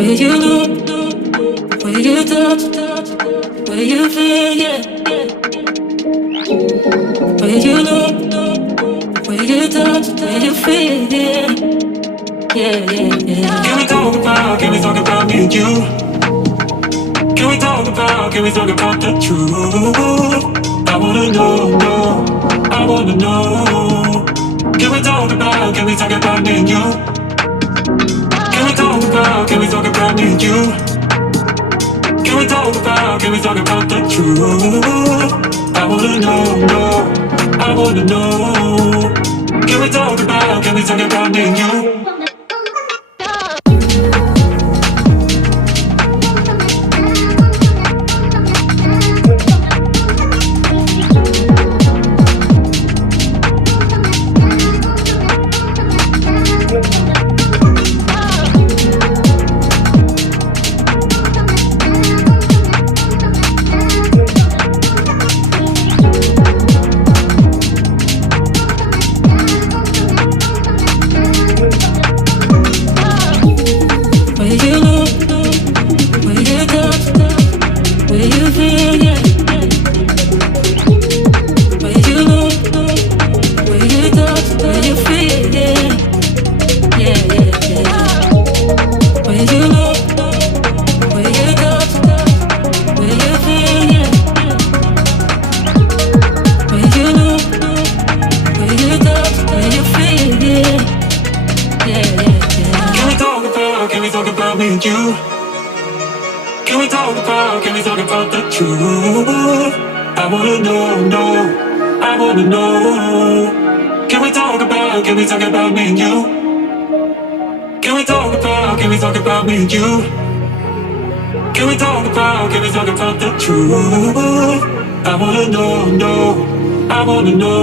Where you look, where you touch, where you feel, yeah. Where you look, where you touch, where you feel, yeah. Yeah, yeah, yeah. Can we talk about me and you? Can we talk about the truth? I wanna know, I wanna know. Can we talk about me and you? Can we talk about me and you? Can we talk about the truth? I wanna know, I wanna know. Can we talk about me and you? Can we talk about the truth? I wanna know, I wanna know. Can we talk about me and you? Can we talk about me and you? Can we talk about the truth? I wanna know, I wanna know.